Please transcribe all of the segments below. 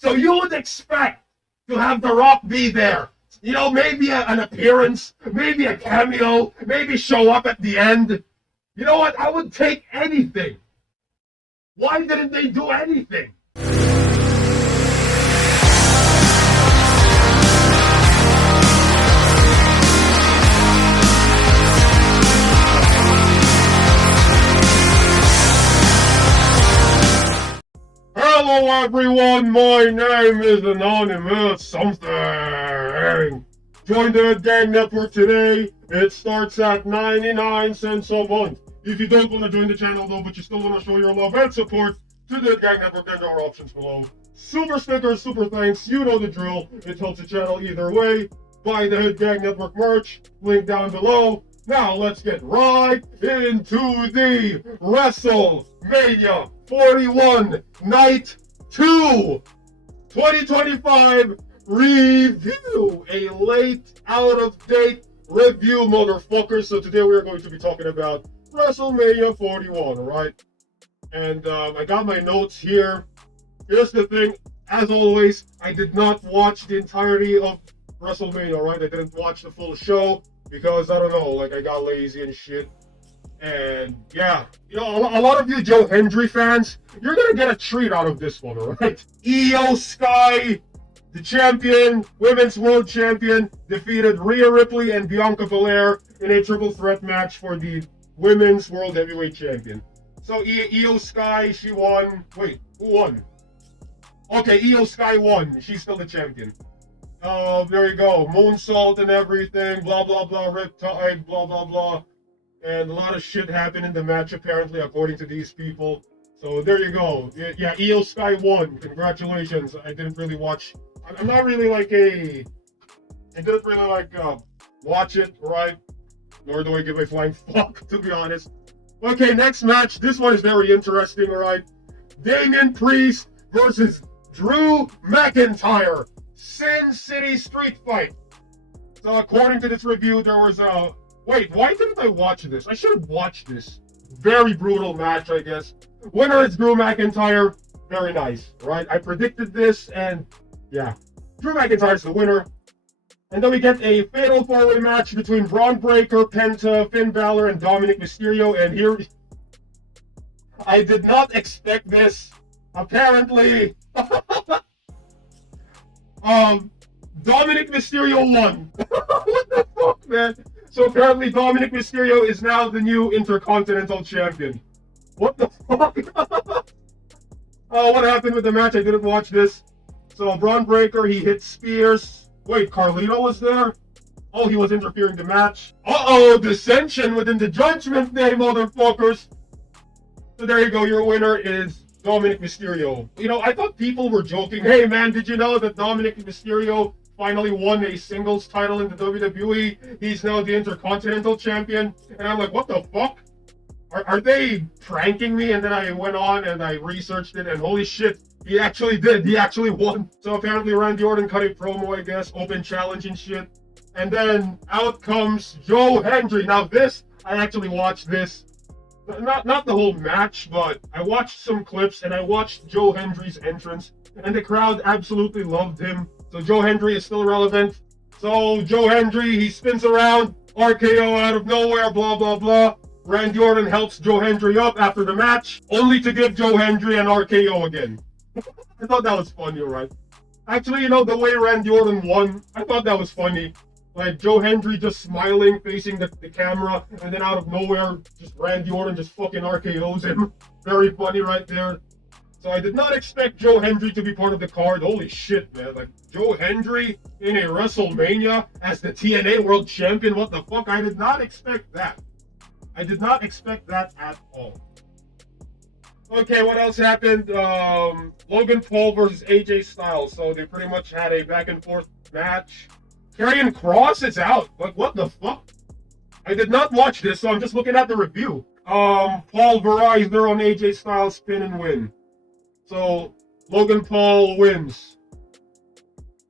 So you would expect to have The Rock be there. You know, maybe an appearance, maybe a cameo, maybe show up at the end. You know what? I would take anything. Why didn't they do anything? Hello everyone, my name is Anonymous something. Join the Gang Network today. It starts at 99 cents a month. If you don't want to join the channel though, but you still want to show your love and support to the Gang Network, then there are options below. Super stickers, super thanks, you know the drill. It helps the channel either way. Buy the Hood Gang Network merch, link down below. Now let's get right into the WrestleMania 41 Night 2 2025 review. A late, out-of-date review, motherfuckers. So today we're going to be talking about WrestleMania 41, right? And I got my notes here. Here's the thing. As always, I did not watch the entirety of WrestleMania, right? I didn't watch the full show because, I don't know, like, I got lazy and shit. And yeah, you know, a lot of you Joe Hendry fans, you're gonna get a treat out of this one, right? Io Sky, the champion, women's world champion, defeated Rhea Ripley and Bianca Belair in a triple threat match for the women's world heavyweight champion. So Io Sky, she won. Wait, who won? Okay, Io Sky won. She's still the champion. There you go. Moonsault and everything. Blah blah blah. Riptide. Blah blah blah. And a lot of shit happened in the match, apparently, according to these people. So there you go. Yeah, Io Sky won. Congratulations. I didn't really watch. I'm not really like a. I didn't really like watch it, right? Nor do I give a flying fuck, to be honest. Okay, next match. This one is very interesting, right? Damian Priest versus Drew McIntyre. Sin City Street Fight. So according to this review, there was a. Wait, why didn't I watch this? I should have watched this. Very brutal match, I guess. Winner is Drew McIntyre. Very nice, right? I predicted this, and yeah. Drew McIntyre's the winner. And then we get a fatal four-way match between Braun Breaker, Penta, Finn Balor, and Dominic Mysterio. And here, I did not expect this. Apparently, Dominic Mysterio won. What the fuck, man? So apparently Dominic Mysterio is now the new Intercontinental Champion. What the fuck? What happened with the match? I didn't watch this. So Braun Breaker, he hit spears. Wait, Carlito was there? Oh, he was interfering the match. Uh-oh, dissension within the Judgment Day, motherfuckers. So there you go, your winner is Dominic Mysterio. You know, I thought people were joking. Hey man, did you know that Dominic Mysterio finally won a singles title in the WWE? He's now the Intercontinental Champion. And I'm like, what the fuck? Are they pranking me? And then I went on and I researched it, and holy shit, he actually did. He actually won. So apparently Randy Orton cut a promo, I guess, open challenge and shit. And then out comes Joe Hendry. Now this, I actually watched this. Not the whole match, but I watched some clips and I watched Joe Hendry's entrance. And the crowd absolutely loved him. So Joe Hendry is still relevant. So Joe Hendry, he spins around, RKO out of nowhere, blah, blah, blah. Randy Orton helps Joe Hendry up after the match, only to give Joe Hendry an RKO again. I thought that was funny, right? Actually, you know, the way Randy Orton won, I thought that was funny. Like, Joe Hendry just smiling, facing the camera, and then out of nowhere, just Randy Orton just fucking RKOs him. Very funny right there. So I did not expect Joe Hendry to be part of the card. Holy shit, man. Like, Joe Hendry in a WrestleMania as the TNA World Champion? What the fuck? I did not expect that. I did not expect that at all. Okay, what else happened? Logan Paul versus AJ Styles. So they pretty much had a back and forth match. Karrion Kross is out. Like, what the fuck? I did not watch this, so I'm just looking at the review. Paul Verizner on AJ Styles spin and win. So Logan Paul wins.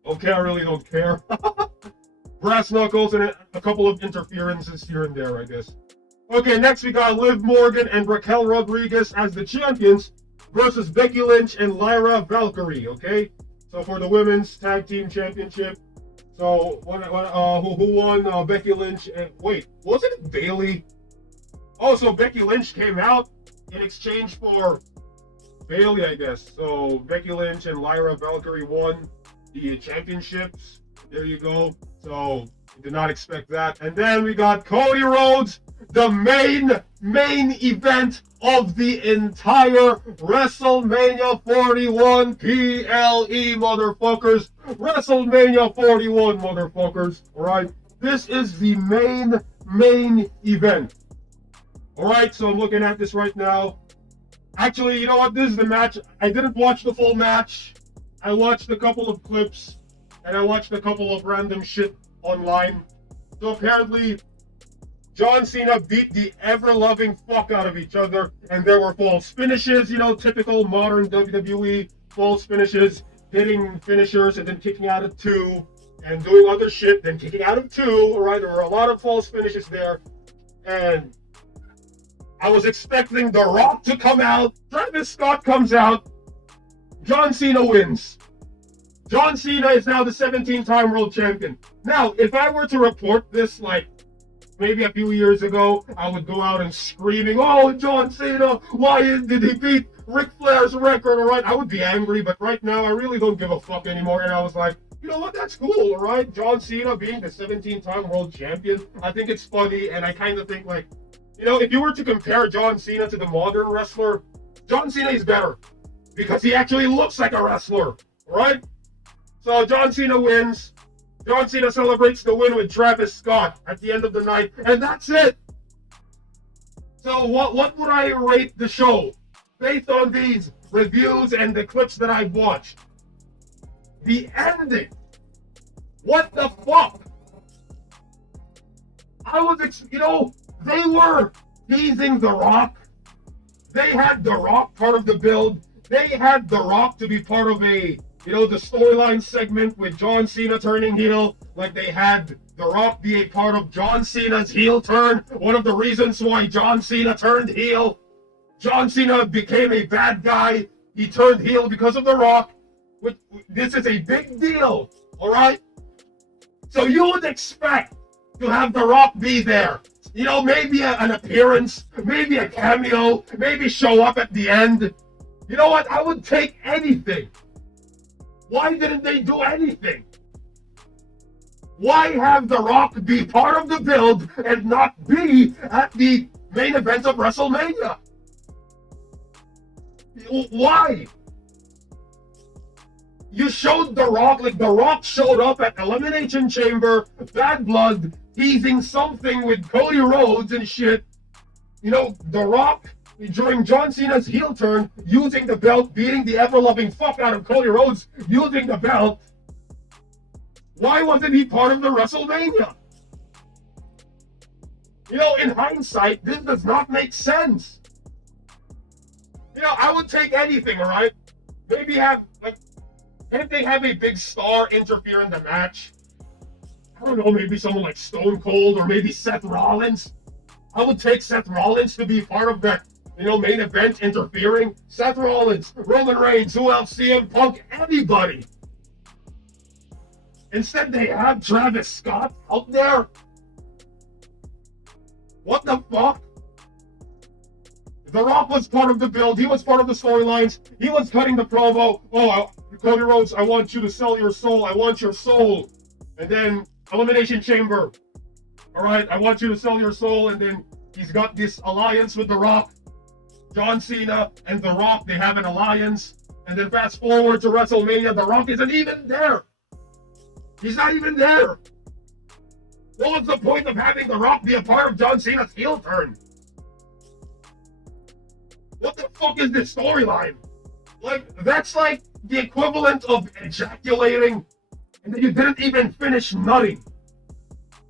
Okay, I really don't care. Brass knuckles and a couple of interferences here and there, I guess. Okay, next we got Liv Morgan and Raquel Rodriguez as the champions versus Becky Lynch and Lyra Valkyrie, okay? So for the women's tag team championship, so who won? Becky Lynch. And, wait, wasn't it Bayley? Oh, so Becky Lynch came out in exchange for Bayley, I guess. So Becky Lynch and Lyra Valkyrie won the championships. There you go. So did not expect that. And then we got Cody Rhodes, the main event of the entire WrestleMania 41 PLE, motherfuckers. WrestleMania 41, motherfuckers. Alright? This is the main event. Alright, so I'm looking at this right now. Actually, you know what? This is the match. I didn't watch the full match. I watched a couple of clips. And I watched a couple of random shit online. So apparently, John Cena beat the ever-loving fuck out of each other. And there were false finishes, you know, typical modern WWE false finishes. Hitting finishers and then kicking out of two. And doing other shit, then kicking out of two. Alright, there were a lot of false finishes there. And I was expecting The Rock to come out. Travis Scott comes out. John Cena wins. John Cena is now the 17-time world champion. Now, if I were to report this like maybe a few years ago, I would go out and screaming, "Oh, John Cena, why did he beat Ric Flair's record?" All right, I would be angry, but right now I really don't give a fuck anymore. And I was like, you know what, that's cool, all right? John Cena being the 17-time world champion, I think it's funny, and I kind of think like, you know, if you were to compare John Cena to the modern wrestler, John Cena is better because he actually looks like a wrestler, right? So John Cena wins. John Cena celebrates the win with Travis Scott at the end of the night, and that's it. So what would I rate the show based on these reviews and the clips that I've watched? The ending. What the fuck? They were teasing The Rock. They had The Rock part of the build. They had The Rock to be part of the storyline segment with John Cena turning heel. Like they had The Rock be a part of John Cena's heel turn. One of the reasons why John Cena turned heel. John Cena became a bad guy. He turned heel because of The Rock. This is a big deal, all right? So you would expect to have The Rock be there. You know, maybe an appearance, maybe a cameo, maybe show up at the end. You know what? I would take anything. Why didn't they do anything? Why have The Rock be part of the build and not be at the main event of WrestleMania? Why? You showed The Rock, like The Rock showed up at Elimination Chamber, Bad Blood, teasing something with Cody Rhodes and shit. You know, The Rock, during John Cena's heel turn, using the belt, beating the ever-loving fuck out of Cody Rhodes, using the belt. Why wasn't he part of the WrestleMania? You know, in hindsight, this does not make sense. You know, I would take anything, alright? Maybe can't they have a big star interfere in the match? I don't know, maybe someone like Stone Cold or maybe Seth Rollins. I would take Seth Rollins to be part of that, main event interfering. Seth Rollins, Roman Reigns, who else? CM Punk, anybody. Instead, they have Travis Scott out there. What the fuck? The Rock was part of the build. He was part of the storylines. He was cutting the promo. Oh, Cody Rhodes, I want you to sell your soul. I want your soul. And then Elimination Chamber. All right, I want you to sell your soul. And then he's got this alliance with The Rock. John Cena and The Rock, they have an alliance. And then fast forward to WrestleMania, The Rock isn't even there. He's not even there. What was the point of having The Rock be a part of John Cena's heel turn? What the fuck is this storyline? Like, that's like the equivalent of ejaculating and then you didn't even finish nutting.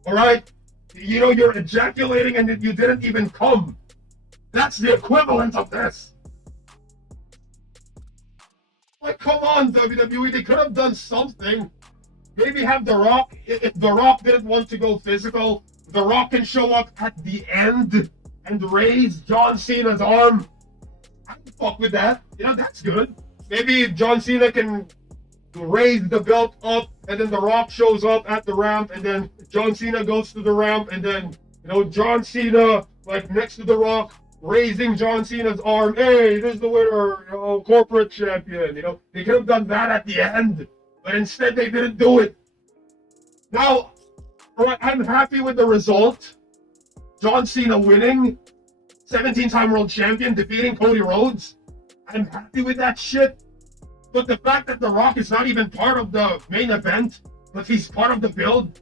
Alright? You know, you're ejaculating and then you didn't even come. That's the equivalent of this. Like, come on, WWE. They could have done something. Maybe have The Rock. If The Rock didn't want to go physical, The Rock can show up at the end and raise John Cena's arm. I can fuck with that. You know, that's good. Maybe John Cena can raise the belt up, and then The Rock shows up at the ramp, and then John Cena goes to the ramp, and then, John Cena, like, next to The Rock, raising John Cena's arm. Hey, this is the winner, corporate champion. They could have done that at the end, but instead they didn't do it. Now, I'm happy with the result. John Cena winning, 17-time world champion, defeating Cody Rhodes. I'm happy with that shit. But the fact that The Rock is not even part of the main event, but he's part of the build,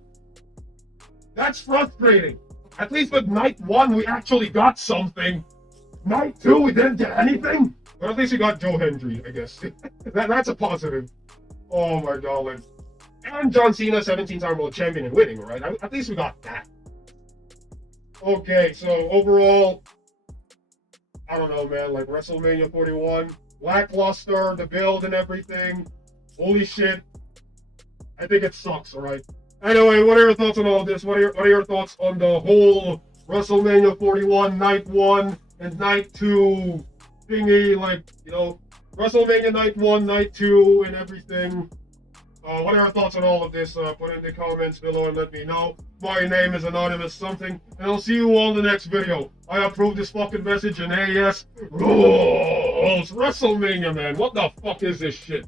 that's frustrating. At least with night 1, we actually got something. Night 2, we didn't get anything. But at least we got Joe Hendry, I guess. That's a positive. Oh my darling. And John Cena, 17-time world champion and winning, right? At least we got that. Okay, so overall, I don't know, man. Like WrestleMania 41, lackluster, the build and everything. Holy shit. I think it sucks, alright? Anyway, what are your thoughts on all this? What are your thoughts on the whole WrestleMania 41 Night 1 and Night 2 thingy? Like, WrestleMania Night 1, Night 2 and everything. What are your thoughts on all of this? Put in the comments below and let me know. My name is Anonymous Something, and I'll see you all in the next video. I approve this fucking message, and AS rules! WrestleMania, man. What the fuck is this shit?